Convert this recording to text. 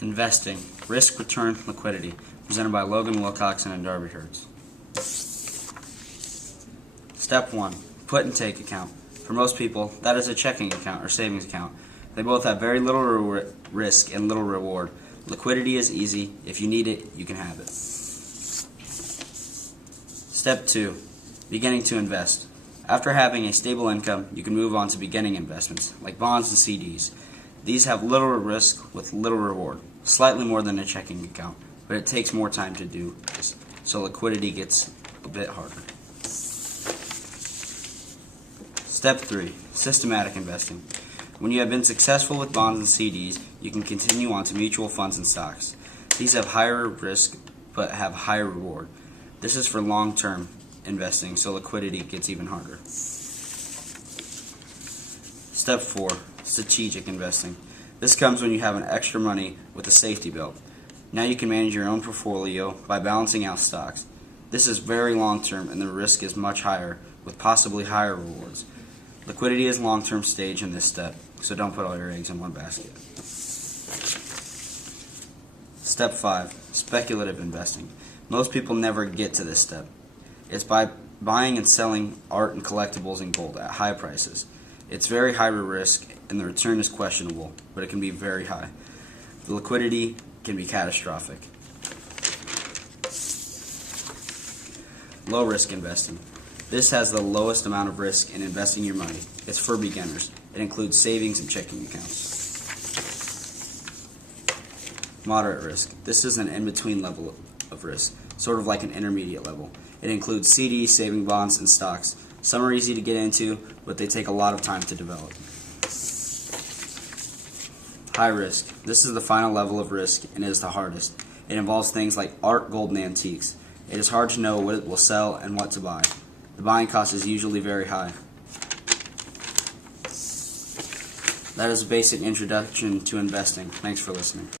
Investing, Risk, Return, Liquidity, presented by Logan, Wilcoxon, and Darby. Step 1. Put and take account. For most people, that is a checking account or savings account. They both have very little risk and little reward. Liquidity is easy. If you need it, you can have it. Step 2. Beginning to invest. After having a stable income, you can move on to beginning investments, like bonds and CDs. These have little risk with little reward, slightly more than a checking account, but it takes more time to do this, so liquidity gets a bit harder. Step 3. Systematic investing. When you have been successful with bonds and CDs, you can continue on to mutual funds and stocks. These have higher risk but have higher reward. This is for long-term investing, so liquidity gets even harder. Step 4. Strategic investing. This comes when you have an extra money with a safety belt. Now you can manage your own portfolio by balancing out stocks. This is very long-term and the risk is much higher with possibly higher rewards. Liquidity is long-term stage in this step, so don't put all your eggs in one basket. Step 5. Speculative investing. Most people never get to this step. It's by buying and selling art and collectibles and gold at high prices. It's very high risk and the return is questionable, but it can be very high. The liquidity can be catastrophic. Low risk investing. This has the lowest amount of risk in investing your money. It's for beginners. It includes savings and checking accounts. Moderate risk. This is an in-between level of risk, sort of like an intermediate level. It includes CDs, saving bonds, and stocks. Some are easy to get into, but they take a lot of time to develop. High risk. This is the final level of risk and is the hardest. It involves things like art, gold, and antiques. It is hard to know what it will sell and what to buy. The buying cost is usually very high. That is a basic introduction to investing. Thanks for listening.